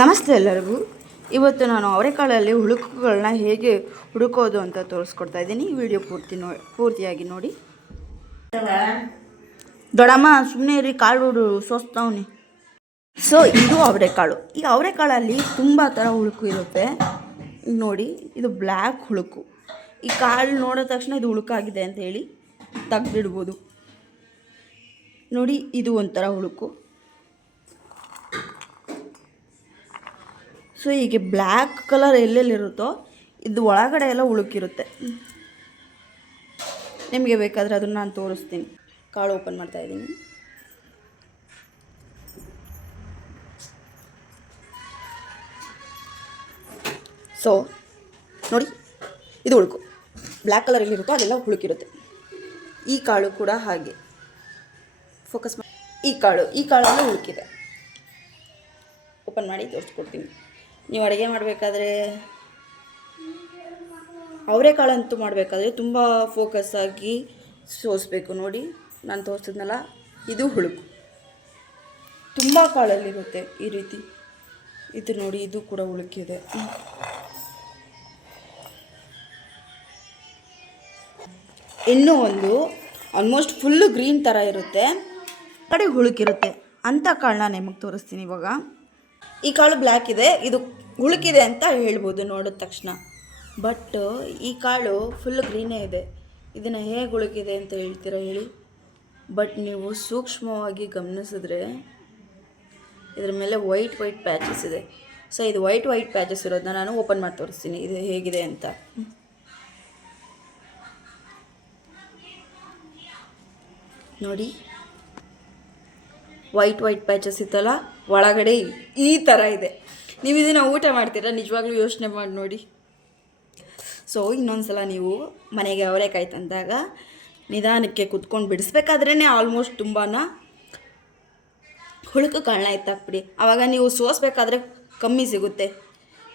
ನಮಸ್ತೆ ಎಲ್ಲರಿಗೂ. ಇವತ್ತು ನಾನು ಅವರೆಕಾಳಲ್ಲಿ ಹುಳುಕುಗಳನ್ನ ಹೇಗೆ ಹುಡುಕೋದು ಅಂತ ತೋರಿಸ್ಕೊಡ್ತಾ ಇದ್ದೀನಿ. ವಿಡಿಯೋ ಪೂರ್ತಿ ನೋ, ಪೂರ್ತಿಯಾಗಿ ನೋಡಿ. ದೊಡಮ್ಮ ಸುಮ್ಮನೆ ಇರಿ ಕಾಳು ಸೋಸ್ತಾವನಿ ಸೊ ಇದು ಅವರೆಕಾಳು ಈ ಅವರೆಕಾಳಲ್ಲಿ ತುಂಬ ಥರ ಹುಳುಕು ಇರುತ್ತೆ. ನೋಡಿ, ಇದು ಬ್ಲ್ಯಾಕ್ ಹುಳುಕು. ಈ ಕಾಳು ನೋಡಿದ ತಕ್ಷಣ ಇದು ಹುಳುಕಾಗಿದೆ ಅಂತ ಹೇಳಿ ತೆಗ್ದಿಡ್ಬೋದು. ನೋಡಿ, ಇದು ಒಂಥರ ಹುಳುಕು. ಸೊ ಹೀಗೆ ಬ್ಲ್ಯಾಕ್ ಕಲರ್ ಎಲ್ಲೆಲ್ಲಿರುತ್ತೋ, ಇದು ಒಳಗಡೆ ಎಲ್ಲ ಉಳುಕಿರುತ್ತೆ. ನಿಮಗೆ ಬೇಕಾದರೆ ಅದನ್ನು ನಾನು ತೋರಿಸ್ತೀನಿ. ಕಾಳು ಓಪನ್ ಮಾಡ್ತಾ ಇದ್ದೀನಿ. ಸೊ ನೋಡಿ, ಇದು ಉಳುಕು. ಬ್ಲ್ಯಾಕ್ ಕಲರ್ ಎಲ್ಲಿರುತ್ತೋ ಅದೆಲ್ಲ ಉಳುಕಿರುತ್ತೆ. ಈ ಕಾಳು ಕೂಡ ಹಾಗೆ. ಫೋಕಸ್ ಮಾಡಿ ಈ ಕಾಳು, ಈ ಕಾಳೆಲ್ಲ ಉಳುಕಿದೆ. ಓಪನ್ ಮಾಡಿ ತೋರಿಸ್ಕೊಡ್ತೀನಿ. ನೀವು ಅಡುಗೆ ಮಾಡಬೇಕಾದ್ರೆ ಅವರೆಕಾಳಂತೂ ಮಾಡಬೇಕಾದ್ರೆ ತುಂಬ ಫೋಕಸ್ ಆಗಿ ಸೋಸಬೇಕು. ನೋಡಿ, ನಾನು ತೋರಿಸಿದ್ನಲ್ಲ, ಇದು ಹುಳುಕು. ತುಂಬ ಕಾಳಲ್ಲಿರುತ್ತೆ ಈ ರೀತಿ. ಇದು ನೋಡಿ, ಇದು ಕೂಡ ಹುಳುಕಿದೆ. ಇನ್ನೂ ಒಂದು ಆಲ್ಮೋಸ್ಟ್ ಫುಲ್ಲು ಗ್ರೀನ್ ಥರ ಇರುತ್ತೆ. ಕಡೆ ಹುಳುಕಿರುತ್ತೆ. ಅಂಥ ಕಾಳನ್ನ ನಿಮಗೆ ತೋರಿಸ್ತೀನಿ ಇವಾಗ. ಈ ಕಾಳು ಬ್ಲ್ಯಾಕ್ ಇದೆ, ಇದು ಹುಳುಕಿದೆ ಅಂತ ಹೇಳ್ಬೋದು ನೋಡಿದ ತಕ್ಷಣ. ಬಟ್ ಈ ಕಾಳು ಫುಲ್ ಗ್ರೀನೇ ಇದೆ. ಇದನ್ನು ಹೇಗೆ ಹುಳುಕಿದೆ ಅಂತ ಹೇಳ್ತೀರಾ ಹೇಳಿ. ಬಟ್ ನೀವು ಸೂಕ್ಷ್ಮವಾಗಿ ಗಮನಿಸಿದ್ರೆ ಇದರ ಮೇಲೆ ವೈಟ್ ವೈಟ್ ಪ್ಯಾಚಸ್ ಇದೆ. ಸೊ ಇದು ವೈಟ್ ವೈಟ್ ಪ್ಯಾಚಸ್ ಇರೋದನ್ನ ನಾನು ಓಪನ್ ಮಾಡಿ ತೋರಿಸ್ತೀನಿ. ಇದು ಹೇಗಿದೆ ಅಂತ. ನೋಡಿ. ವೈಟ್ ವೈಟ್ ಪ್ಯಾಚಸ್ ಇತ್ತಲ್ಲ, ಒಳಗಡೆ ಈ ಥರ ಇದೆ. ನೀವು ಇದನ್ನು ಊಟ ಮಾಡ್ತೀರಾ? ನಿಜವಾಗ್ಲೂ ಯೋಚನೆ ಮಾಡಿ ನೋಡಿ. ಸೊ ಇನ್ನೊಂದು ಸಲ ನೀವು ಮನೆಗೆ ಅವರೆಕಾಯಿ ತಂದಾಗ ನಿಧಾನಕ್ಕೆ ಕುತ್ಕೊಂಡು ಬಿಡಿಸ್ಬೇಕಾದ್ರೇ ಆಲ್ಮೋಸ್ಟ್ ತುಂಬಾ ಹುಳುಕು ಕಾಳನ್ನ ಎತ್ತಾಕ್ಬಿಡಿ ಆವಾಗ ನೀವು ಸೋಸ್ಬೇಕಾದ್ರೆ ಕಮ್ಮಿ ಸಿಗುತ್ತೆ.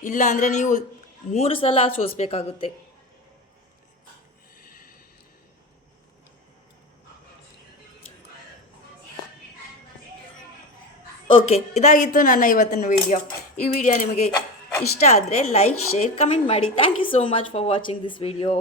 ಇಲ್ಲ ಅಂದರೆ ನೀವು ಮೂರು ಸಲ ಸೋಸಬೇಕಾಗುತ್ತೆ. ಓಕೆ ಇದಾಗಿತ್ತು ನನ್ನ ಇವತ್ತಿನ ವಿಡಿಯೋ ಈ ವಿಡಿಯೋ ನಿಮಗೆ ಇಷ್ಟ ಆದರೆ ಲೈಕ್ ಶೇರ್ ಕಮೆಂಟ್ ಮಾಡಿ. Thank you so much for watching this video